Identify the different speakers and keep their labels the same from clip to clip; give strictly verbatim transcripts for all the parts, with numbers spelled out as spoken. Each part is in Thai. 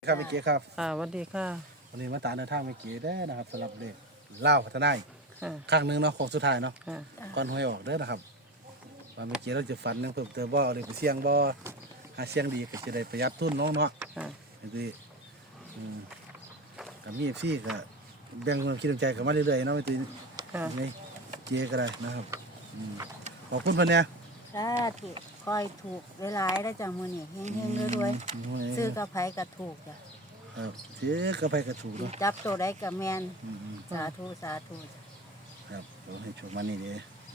Speaker 1: ครับเมื่อกี้ครับ
Speaker 2: ค่ะสวัสดีค่ะ
Speaker 1: วันนี้มาตามในทางเมื่อกี้ได้นะครับสำหรับเลขเล่าพัฒนาอีกครั้งหนึ่งเนาะโค้งสุดท้ายเนาะก่อนหวยออกเด้อนะครับว่าเมื่อกี้เราจะฝันยังเพิ่มเติมบ่เอาเลขไปเสี่ยงบ่หาเสี่ยงดีก็จะได้ประหยัดทุนเนาะเนาะนี่กับมีเอฟซีก็แบ่งความคิดใจกันมาเรื่อยๆเนาะไม่ตีนี่เจ๊ก็ได้นะครับขอบคุณเพื่อนเนี่ย
Speaker 3: สาธุคอยถูกหลายๆแล้วจ้ะมื้อนี้เฮงๆรวยๆซื้อกระไผก็ถูกจ้ะ
Speaker 1: ครับซื้อกระไผก็ถูกเนาะ
Speaker 3: จับตัวใดก็แม่นสาธุสาธุ
Speaker 1: ครับผมให้ชมมานี่เด้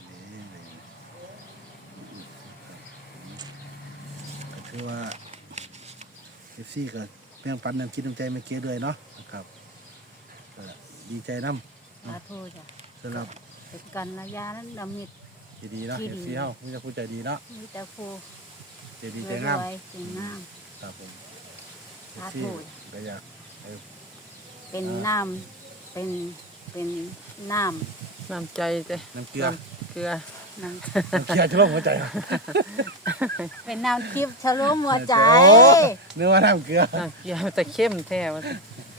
Speaker 1: ก็ถือว่าเอฟซีก็แบ่งปันน้ำคิดน้ำใจมาเกี้ด้วยเนาะนะครับดีใจน้
Speaker 3: ำสาธุจ้ะ
Speaker 1: สำหรับ
Speaker 3: เป็นกันระยะนั้นละมิด
Speaker 1: ดีๆเนาะเอฟซีเฮามีแต่ผู้ใจดีเนาะ
Speaker 3: มีแต่ผู้
Speaker 1: ใจดีใจงาม
Speaker 3: ใจงาม
Speaker 1: ครับผม
Speaker 3: สาธุ
Speaker 1: ก็อยาก
Speaker 3: เป็นน้ำเป็นเป็นน้
Speaker 2: ำน้ำใจจ้ะ
Speaker 1: น้ำเกลือ
Speaker 2: เกลือ
Speaker 3: น้
Speaker 1: ำเกลือชะโลมหัวใจ
Speaker 3: เป็นน้ำทิพย์ชะโลมหัวใจ
Speaker 1: เนื้อว่าน้ำเกลือ
Speaker 2: น้ำเกลือแต่เข้มแท้วะ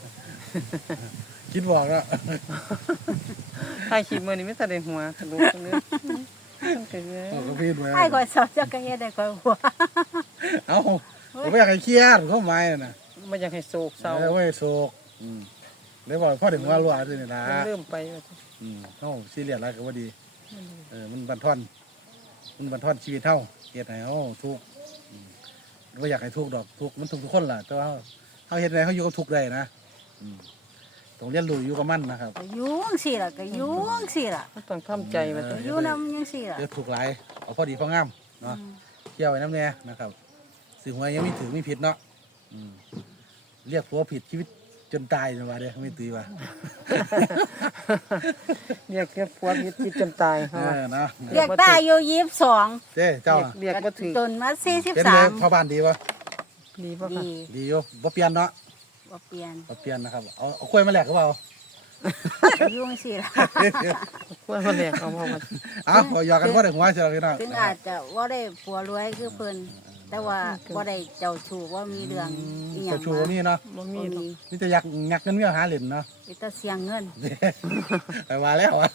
Speaker 1: คิดบอกแล้ว
Speaker 2: ถ้าขีดมือนี่ไม่ตัดหัวกระดูกเนื้อ
Speaker 3: ไอ้คอยสอบจะกระเฮ็ดได้คอยหัว
Speaker 1: เอ้าไม่อยากให้เครียดเข้าไม้น่ะ
Speaker 2: ไม่อยากให้โศกเศร้า
Speaker 1: ไม่โศกเลยบอกพ่อถึงว่ารัวด้วยนะ
Speaker 2: เริ่มไป
Speaker 1: อืมเท่าซีเรียสอะไรก็ว่าดีเออมันบันทอนมันบันทอนชีวิตเท่าเฮ็ดให้เฮาทุกข์ไม่อยากให้ทุกข์ดอกทุกข์มันทุกทุกคนล่ะแต่ว่าเฮาเฮ็ดไงเขาอยู่กับทุกข์ได้นะต้องเรียนรู้อยู่กับมันนะครับ
Speaker 3: ยุ่งสิล่ะก็ยุ่งสิล่ะ
Speaker 2: ต้องทำใจมา
Speaker 3: ต้องยุ่งน้ำยังสิล่ะ
Speaker 1: เดี๋ยวถูกหลายเอาพอดีพองามเนาะเที่ยวไว้น้ำแน่นะครับสิ่งหัวยังไม่ถือไม่ผิดเนาะเรียกผัวผิดชีวิตจนตายนะว่าเด้ไม่ตีว่า
Speaker 2: เรียกแค่ผัวผิดจิตจนตาย
Speaker 1: เออนะ
Speaker 3: เรียกตายอยู่ยี่สิบสอง
Speaker 1: เจ้เจ้า
Speaker 2: เรียกว่าถือ
Speaker 3: จนมาสี่สิบสาม
Speaker 1: พ่อบ้านดีป่ะ
Speaker 2: ดีป่ะ
Speaker 3: ดี
Speaker 1: ดีอยู่บ่เปลี่ยนเนาะ
Speaker 3: บ่เปลี่ยน
Speaker 1: บ่เปลี่ยนนะครับเอาเอาคุยมาแหลกหรือเปล่า
Speaker 3: ยุ่งสิล่ะ
Speaker 2: คุยมาแหลกเอามา
Speaker 1: อ้าวหยอกกันพ่อได้หัวเชียวพี่น้อง
Speaker 3: ถึงอาจจะว่าได้ผัวรวยคือเพิ่นแต่ว่าว่าได้เจ้าชู้ว่ามีเรื่องอีหยัง
Speaker 1: เจ้าชู้นี่เนาะ
Speaker 2: บ่มี
Speaker 1: นี่จะอยากอยากเงินเมียหาเหรียญเนาะ
Speaker 3: มีแต่เสียงเงิน
Speaker 1: ไปมาแล้วอ่ะ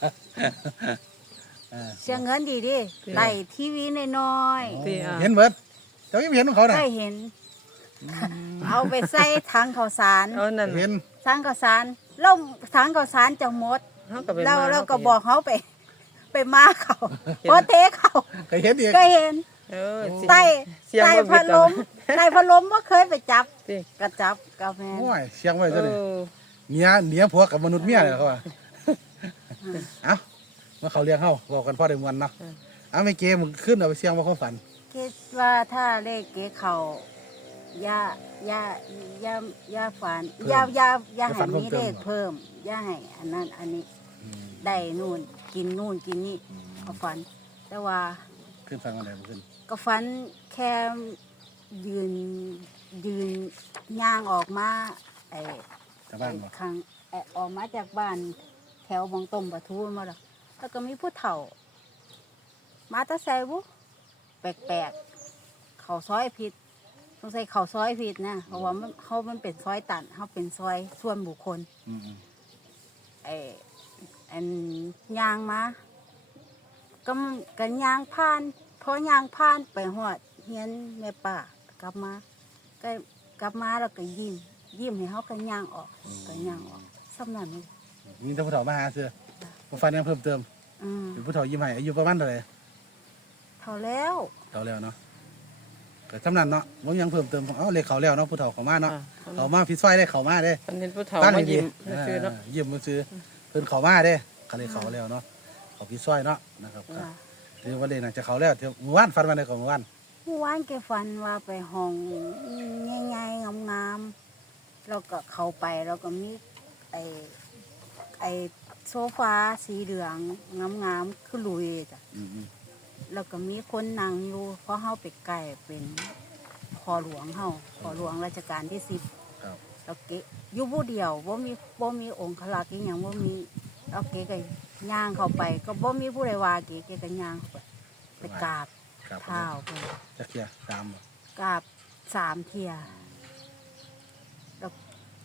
Speaker 3: เสียงเงินดีดิไล่ทีวีน้อย
Speaker 1: ๆเห็นเบิดเจ้ายังเห็นของเขาน่ะ
Speaker 3: ได้เห็นเอาไปใส่ถังข้าวสาร
Speaker 1: เห็น
Speaker 3: ถังข้าวสารล่มถังข้าวสารจะหมดเราเราก็บอกเขาไปไปมาเขาพอเทเขา
Speaker 1: ก็เห็นอีก
Speaker 3: ก็เห็นใส่ใส่พัดลมใส่พัดลมว่าเคยไปจับกระจับกาแฟ
Speaker 1: โอ้ยเสียงไว้ซะเลยเมียเมียผัวกับมนุษย์เมียเลยเขาว่าเอ้าเมื่อเขาเลี้ยงเขาบอกกันพ่อได้มวนเนาะเอ้าไม่เกมึงขึ้นเอาไปเสียงมาเขาฝัน
Speaker 3: คิดว่าถ้าเลขเก๋เขาย่าย่าย่าย่าฝันย่าย่าย่าให้มีเลขเพิ่มย่าให้อันนั้นอันนี้ได้นู่นกินนู่นกินนี่ก็ฝันแต่ว่า
Speaker 1: ขึ้นฟังอะไรมาขึ้น
Speaker 3: ก็ฝันแค่ยืนยืนย่างออกมาไอ้ข้างไอ้ออกมาจากบ้านแถวบางต้มปะทูมาแล้วแล้วก็มีผู้เฒ่ามาตะไซบุแปลกๆเขาซอยผิดต้องใส่เขาซอยผิดนะเพราะว่าเขามันเป็นซอยตัดเขาเป็นซอยส่วนบุคคลไอ้อันย่างมาก็กันย่างผ่านพอย่างผ่านไปหอดเฮียนแม่ป่ากลับมาก็กลับมาแล้วก็ยิ้มยิ้มให้เขากันย่างออกกันย่างออกสำนักนี้
Speaker 1: มีแต่ผู้เฒ่ามาหาเสือมาฟันยังเพิ่มเติมเป็นผู้เฒ่ายิ้มให้อายุประมาณเท่าไหร่
Speaker 3: เท่าแล้ว
Speaker 1: เท่าแล้วเนาะแต่สำนักเนาะมันยังเพิ่มเติมเอาเลขเขาแล้วเนาะผู้เฒ่าเขามาเนาะเขามาพิซซ่อยได้เขามาได้
Speaker 2: ตั้งผู้เฒ่ามายิ้มซื้อเนาะ
Speaker 1: ยิ้มมือซื้อเพิ่นเขามาได้เขาเลยเขาแล้วเนาะเขาพิซซ่อยเนาะนะครับเดี๋ยววันเด็กน่ะจะเขาแล้วเดี๋ยวมื่อวานฟันมาได้ก่อนมื่อวาน
Speaker 3: เมื่อวานแกฟันว่าไปห้องง่ายๆงามๆแล้วก็เข้าไปแล้วก็มีไอ้ไอ้โซฟาสีเหลืองงามๆคือลุยจ้ะแล้วก็มีคนนั่งอยู่เพราะเฮาไปไก่เป็นพอหลวงเฮาพอหลวงรัชกาลที่สิบแล้วเกะอยู่ผู้เดียวบ่มีบ่มีองค์ขลักอีหยังบ่มีแล้วเกะก็ย่างเข้าไปก็บ่มีผู้ใดว่าเกะเกะก็ย่างเข้าไปไปกราบเท้าเพิ่น
Speaker 1: จักเที่ยสาม
Speaker 3: กราบสามเที่ยแล้ว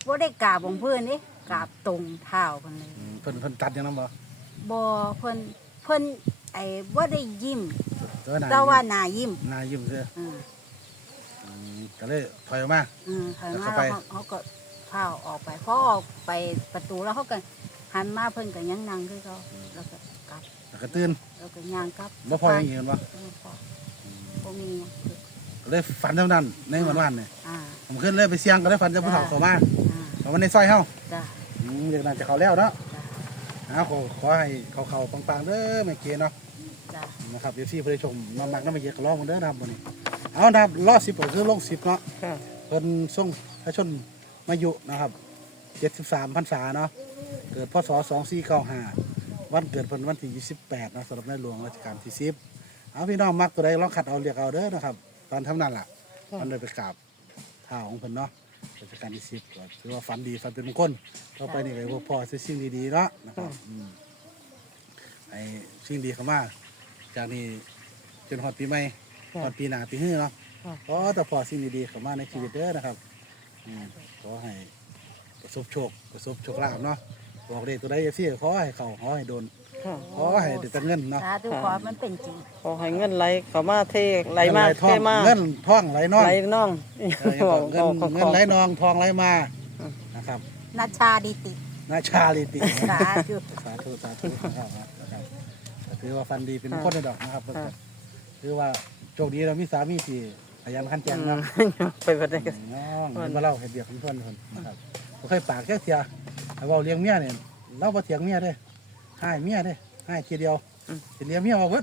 Speaker 3: บ่ได้กราบของเพิ่นนี่กราบตรงเท้าเพิ่นเลย
Speaker 1: อืมเพิ่นเพิ่นตัดยังนำบ่
Speaker 3: บ่เพิ่นเพิ่นไอ้บ่ได้ยิ้ม
Speaker 1: แต่ว่าหน้า
Speaker 3: แต่ว่าหน้ายิ้ม
Speaker 1: หน้ายิ้มซื่อ
Speaker 3: อืม
Speaker 1: อืมก็เลยถอยออกมา
Speaker 3: อืมหัน
Speaker 1: แล้ว
Speaker 3: มา
Speaker 1: เข้าไป
Speaker 3: เขาเขาก็พาออกไปพอออกไปประตูแล้วเขาก็หันมาเพิ่นก็ยังนั่งคือเขาแล้วก็กลับ
Speaker 1: แล้วก็ตื่น
Speaker 3: แล้วก็ย่างกลับ
Speaker 1: บ่พออย่างอื่นบ่
Speaker 3: บ่พอบ่มีหยังคือ
Speaker 1: ก็เลยฝันเท่านั้นในวันวันนี่
Speaker 3: อ่า
Speaker 1: ผมขึ้นเลยไปเสี่ยงก็เลยฝันจะผู้เฒ่าเข้ามา
Speaker 3: อ่า
Speaker 1: เข้ามาในซอยเฮา
Speaker 3: จ้ะ
Speaker 1: อืมเดี๋ยวน่าจะเข้าแล้วเนาะ
Speaker 3: จ้ะ
Speaker 1: เอาขอขอให้เขาเขาปังๆเด้อแม่เก๋เนาะ
Speaker 3: จ้ะ
Speaker 1: นะครับเดี๋ยวซี่เพื่อชมน้ำหนักน้ำมันเยอะก็ร้องมันเด้อนะครับวันนี้เอานะครับรอบสิบก็คือลงสิบเนาะ
Speaker 2: ค่ะ
Speaker 1: เพิ่นส่งพระชนมายุนะครับเจ็ดสิบสามพรรษาเนาะเกิดพศสองสี่เก้าห้าวันเกิดเพิ่นวันที่ยี่สิบแปดนะสำหรับในหลวงรัชกาลที่สิบเอาพี่น้องมักตัวใดลองขัดเอาเรียกเอาเด้อนะครับตอนทำนั่นล่ะมันเลยไปกราบเท้าของเพิ่นเนาะรัชกาลที่สิบก็ถือว่าฝันดีฝันเป็นมงคลต่อไปนี่ก็ให้พวกพ่อซื้อสิ่งดีๆเนาะนะครับอืมไอ้สิ่งดีเข้ามาจากนี้จนฮอดปีใหม่ฮอดปีหน้าปีฮื้อเนาะ
Speaker 2: ค่ะ
Speaker 1: ขอแต่พอสิ่งดีๆเข้ามาในชีวิตเด้อนะครับอืมขอให้ประสบโชคประสบโชคลาภเนาะบอกเลยตัวใดเอฟซีขอให้เขาขอให้โดน
Speaker 2: ค่ะ
Speaker 1: ขอให้ได้แต่เงินเนาะ
Speaker 3: สาธุขอให้มันเป็นจริง
Speaker 2: ขอให้เงินไหลเข้ามาเทไหลมา
Speaker 1: เงิน
Speaker 2: เท
Speaker 1: ทอง
Speaker 2: มา
Speaker 1: เงินทองไหลนอง
Speaker 2: ไหลน้อง
Speaker 1: เอออย่าบอกเงินเงินไหลนองทองไหลมา
Speaker 2: อืม
Speaker 1: นะครับ
Speaker 3: นัชชาดิติ
Speaker 1: นาชาลิติ
Speaker 3: สาธุ
Speaker 1: สาธุสาธุนะครับนะครับก็ถือว่าฟันดีเป็นคนในดอกนะครับถือว่าโชคดีเรามีสามีที่ขยันขันแจงเนาะ
Speaker 2: ไปบัดนี้ก็
Speaker 1: น้องเห็นว่าเราเห็นเดียกของเพื่อนคนนะครับบ่เคยปากแค่เทียแต่ว่าเลี้ยงเมียเนี่ยเราบ่เถียงเมียเด้ให้เมียเด้ให้ทีเดียวสิเลี้ยงเมียมาเบิด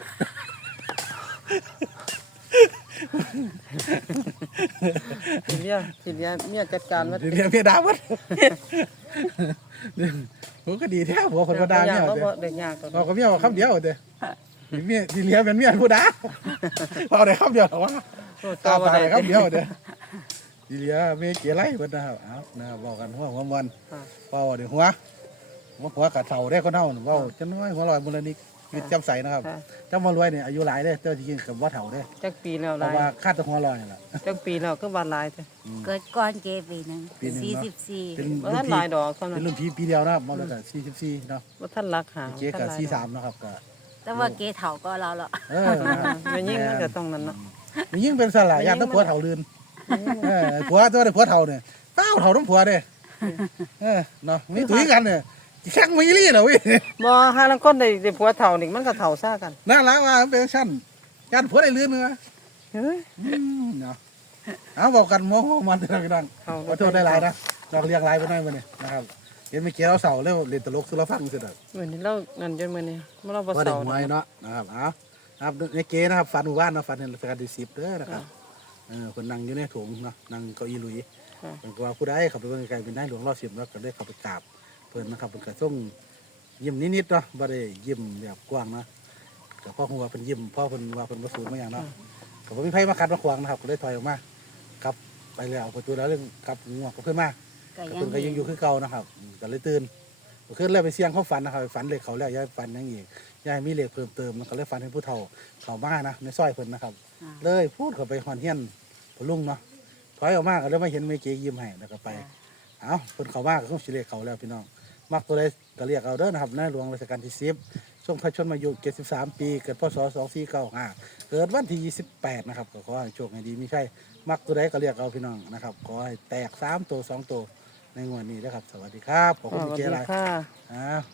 Speaker 2: สิเลียสิเลียเมียจัดการว่า
Speaker 1: สิเลี้ยงเมียด่าเบิด ผมก็ดีแท้หัวคนก็ด่าเมีย
Speaker 2: บ่
Speaker 1: เด้
Speaker 2: บ่ได้ยากก็
Speaker 1: เราก็เมียว่าคำเดียวเด้สิเมียสิเลี้ยงเป็นเมียผู้ด่าเอาได้คำเดียวเหรอวะ
Speaker 2: ต่
Speaker 1: ตา
Speaker 2: อบ่
Speaker 1: ตา
Speaker 2: ได้
Speaker 1: ได้คำเดียวเด้สิเลี้ยงเมียเกลียไรเบิดนะครับเอานะครับบอกกันหัวหัวมัน
Speaker 2: ค่ะ
Speaker 1: เว้าเดี๋ยวหัวหัวหัวกะเฒ่าได้คนเฒ่าน่ะเว้าจังน้อยหัวลอยมูลนิธิชีวิตจำใสนะครับ
Speaker 2: ค่ะ
Speaker 1: เจ้ามารวยเนี่ยอายุหลายเด้อเจ้าที่กินกับว่าเฒ่าเด้อ
Speaker 2: จักปีแล้ว
Speaker 1: เพ
Speaker 2: หลา
Speaker 1: ราะ
Speaker 2: ย
Speaker 1: ว่าคาดแตะหัวลอยนี่แหละ
Speaker 2: จักปีแล้วก็บาดหลายแต่
Speaker 1: อืม
Speaker 3: เกิดก่อนเกปีหนึง
Speaker 1: ปีหนึ่ง
Speaker 3: สี่
Speaker 1: เนาะ
Speaker 3: สิบสี่
Speaker 1: เป็น
Speaker 2: บ่
Speaker 1: รุ่
Speaker 2: ทั
Speaker 1: น
Speaker 2: นหลา
Speaker 1: พี่
Speaker 2: ยดอกเท่านั้
Speaker 1: เป็น นรุ่นพี่ปีเดียวนะครับมอลกับสี่สิบสี่เนาะ
Speaker 2: บ่ทันรักหา
Speaker 1: เจ๊กับสี่สามนะครับก็
Speaker 3: แต่ว่าเกเฒ่าก็เราแล้ว
Speaker 1: เออนะครับ
Speaker 2: แม่ยิ่งมันก็ต้องนั่นเนาะ
Speaker 1: มันยิ่งเป็นสลายญาติต้องผัวเฒ่าลืนเออผัวตัวได้ผัวเฒ่าเนี่ยเต้าเฒ่าต้องผัวเด้เออเนาะมีตุ้ยกันเนี่ยแข่งมีลี่เหรอเว้ย
Speaker 2: บ่หาลังคนได้ได้ผัวเฒ่านี่มันก็เฒ่าซ่ากัน
Speaker 1: น่ารักว่ามันเป็นชั้นญาติผัวได้ลืนเนื้อ
Speaker 2: เฮ้ย
Speaker 1: อืมเนาะเอาบอกกันโมโหมันเถอะพี่น้อง
Speaker 2: เฒ่า
Speaker 1: ขอโทษได้หลายนะเราเรียกหลายไปหน่อยมื้อนี้นะครับเห็นเมื่อกี้เราเสาเร็วเล่นตลกสุรฟังสุดอ่ะ
Speaker 2: มื้อนี้เรานั่นจนมื้อนี้เราบ่
Speaker 1: ว่า
Speaker 2: เฒ่า
Speaker 1: เด็กมวยเนาะนะครับเอาครับในเกนะครับฟันหมู่บ้านเนาะฟันในราชการที่สิบเด้อนะครับเออคนนั่งอยู่ในถุงเนาะนั่งเก้าอี้หลุยเป็นกว่าผู้ใดขับไปเบิ่งไกลๆเป็นนายหลวงรอสิบแล้วก็ได้เข้าไปกราบเพิ่นนะครับเป็นกระส่งยิ้มนิดๆเนาะบ่ได้ยิ้มแบบกว้างเนาะแต่พ่อหัวาเพิ่นยิ้มพ่อเพิ่นว่าเพิ่นบ่สูงมาอย่างเนาะก็บ่มีไผมากัดมาขวางนะครับก็เลยถอยออกมาครับไปแล้วประตูแล้วเรื่องกลับงวกก็ขึ้นมา
Speaker 3: ก็
Speaker 1: แต่
Speaker 3: ยั
Speaker 1: เพิ่นก็ยังอยู่คือเก่านะครับอืมก็เลยตื่นเมื่อคืนเลยไปเสี่ยงเขาฝันนะครับไปฝันเลขเขาแล้วยายฝันอยังอีกยายมีเลขเพิ่มเติมแล้วก็เลยฝันให้ผู้เฒ่าเขามานะในซอยเพิ่นนะครับ
Speaker 3: อ่า
Speaker 1: เลยพูดเข้าไปหอนเฮียนพอลุงเนาะถอยออกมาก็เลยมาเห็นเมเกยิ้มให้แล้วก็ไปเอาเพิ่นเข้ามาก็คงสิเลขเขาแล้วพี่น้องมักตัวใดก็เรียกเอาเด้อนะครับในหลวงรัชกาลที่สิบทรงพระชนมายุเจ็ดสิบสามปีเกิดพศสองสี่เก้าห้าเกิดวันที่ยี่สิบแปดนะครับก็ขอให้โชคให้ดีมีใช่มักตัวใดก็เรียกเอาพี่น้องนะครับขอให้แตกสามตัวสองตัวในงวดนี้นะครับ สวัสดีครับ ขอบ
Speaker 2: ส
Speaker 1: คุณ
Speaker 2: วัส
Speaker 1: เจ
Speaker 2: ดี
Speaker 1: ไร
Speaker 2: ค่ะ
Speaker 1: อ่า